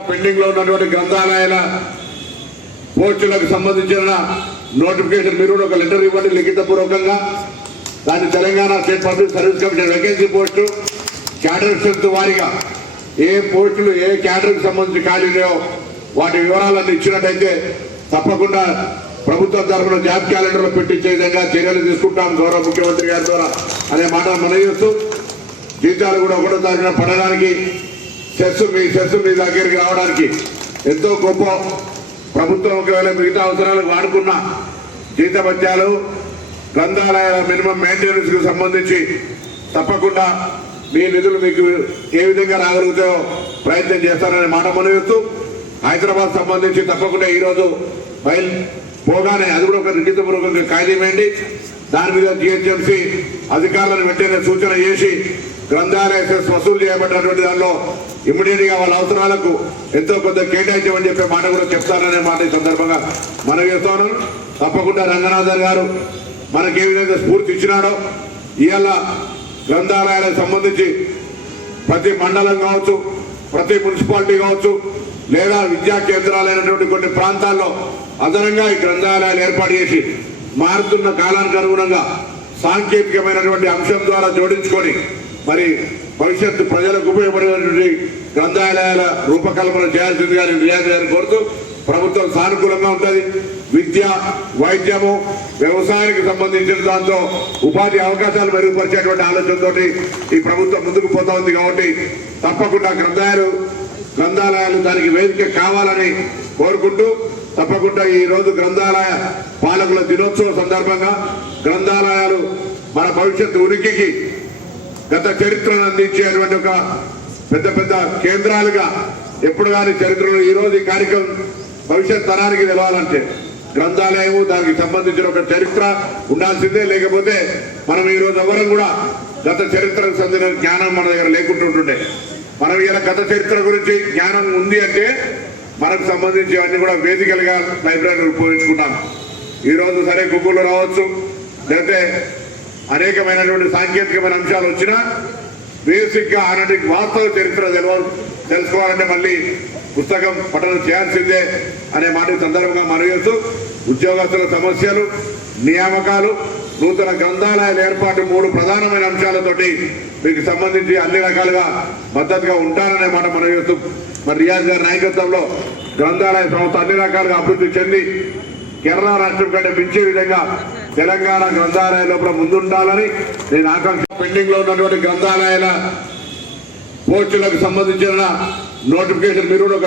పెండింగ్లో ఉన్నటువంటి గ్రంథాలయాల పోస్టులకు సంబంధించిన నోటిఫికేషన్ మీరు ఒక లెటర్ ఇవ్వండి లిఖితపూర్వకంగా. దాన్ని Telangana state public service commission vacancy post cadre strength వారిగా ఏ పోస్టులు ఏ క్యాడర్కి సంబంధించి ఖాళీలో వాటి వివరాలన్నీ ఇచ్చినట్టయితే తప్పకుండా ప్రభుత్వ తరఫున జాబ్ క్యాలెండర్లో పెట్టించే విధంగా చర్యలు తీసుకుంటాం గౌరవ ముఖ్యమంత్రి గారి ద్వారా అనే మాట మనయేస్తూ జీతాలు కూడా ఒకటో తారీఖున పడడానికి సెస్ మీ సెస్ మీ దగ్గరికి రావడానికి ఎంతో గొప్ప ప్రభుత్వం ఒకవేళ మిగతా అవసరాలకు వాడుకున్న జీతభత్యాలు గ్రంథాలయాల మినిమం మెయింటెనెన్స్కి సంబంధించి తప్పకుండా మీ నిధులు మీకు ఏ విధంగా రాగలుగుతాయో ప్రయత్నం చేస్తారనే మాట మనవేస్తూ హైదరాబాద్ సంబంధించి తప్పకుండా ఈరోజు బయలు పోగానే అది కూడా ఒక లిఖితపూర్వకంగా ఖాయమేయండి దాని మీద జిహెచ్ఎంసీ అధికారులను వెంటనే సూచన చేసి గ్రంథాలయ సెస్ వసూలు చేయబడినటువంటి దానిలో ఇమ్మీడియట్గా వాళ్ళ అవసరాలకు ఎంతో కొంత కేటాయించమని చెప్పే మాట కూడా చెప్తాననే మాట ఈ సందర్భంగా మనం చేస్తాను తప్పకుండా రంగనాథన్ గారు మనకి ఏ విధంగా స్ఫూర్తి ఇచ్చినాడో ఇవాళ గ్రంథాలయాలకు సంబంధించి ప్రతి మండలం కావచ్చు ప్రతి మున్సిపాలిటీ కావచ్చు లేదా విద్యా కేంద్రాలైనటువంటి కొన్ని ప్రాంతాల్లో అదనంగా ఈ గ్రంథాలయాలు ఏర్పాటు చేసి మారుతున్న కాలానికి అనుగుణంగా సాంకేతికమైనటువంటి అంశం ద్వారా జోడించుకొని మరి భవిష్యత్తు ప్రజలకు ఉపయోగపడేటువంటి గ్రంథాలయాల రూపకల్పన చేయాల్సిందిగా నేను రియాజ్ గారిని కోరుతూ ప్రభుత్వం సానుకూలంగా ఉంటుంది. విద్య వైద్యము వ్యవసాయానికి సంబంధించిన దాంతో ఉపాధి అవకాశాలు మెరుగుపరిచేటువంటి ఆలోచనతో ఈ ప్రభుత్వం ముందుకు పోతా ఉంది కాబట్టి తప్పకుండా గ్రంథాలయాలు గ్రంథాలయాలు దానికి వేదిక కావాలని కోరుకుంటూ తప్పకుండా ఈ రోజు గ్రంథాలయ పాలకుల దినోత్సవం సందర్భంగా గ్రంథాలయాలు మన భవిష్యత్తు ఉనికికి గత చరిత్రను అందించేటువంటి ఒక పెద్ద పెద్ద కేంద్రాలుగా ఎప్పుడు కానీ చరిత్రలో ఈరోజు ఈ కార్యక్రమం భవిష్యత్ తరానికి తెలవాలంటే గ్రంథాలయము దానికి సంబంధించిన ఒక చరిత్ర ఉండాల్సిందే. లేకపోతే మనం ఈరోజు ఎవరం కూడా గత చరిత్రకు చెందిన జ్ఞానం మన దగ్గర లేకుంటుంటుండే మనం ఇలా గత చరిత్ర గురించి జ్ఞానం ఉంది అంటే మనకు సంబంధించి అన్ని కూడా వేదికలుగా లైబ్రరీని ఉపయోగించుకున్నాం ఈరోజు సరే గూగుల్లో రావచ్చు. లేకపోతే అనేకమైనటువంటి సాంకేతికమైన అంశాలు వచ్చినా బేసిక్గా ఆనాటి వాస్తవ చరిత్ర తెలుసుకోవాలంటే మళ్ళీ పుస్తకం పఠనం చేయాల్సిందే అనే మాట సందర్భంగా మనవేస్తూ ఉద్యోగస్తుల సమస్యలు నియామకాలు నూతన గ్రంథాలయాల ఏర్పాటు మూడు ప్రధానమైన అంశాలతోటి మీకు సంబంధించి అన్ని రకాలుగా మద్దతుగా ఉంటారనే మాట మనం చేస్తూ మరి రియాజ్ గారి నాయకత్వంలో గ్రంథాలయ సంస్థ అన్ని రకాలుగా అభివృద్ధి చెంది కేరళ రాష్ట్రం కంటే మించే విధంగా తెలంగాణ గ్రంథాలయ లోపల ముందుండాలని నేను ఆకాంక్ష పెండింగ్లో ఉన్నటువంటి గ్రంథాలయాల పోస్టులకు సంబంధించిన నోటిఫికేషన్ మీరు ఒక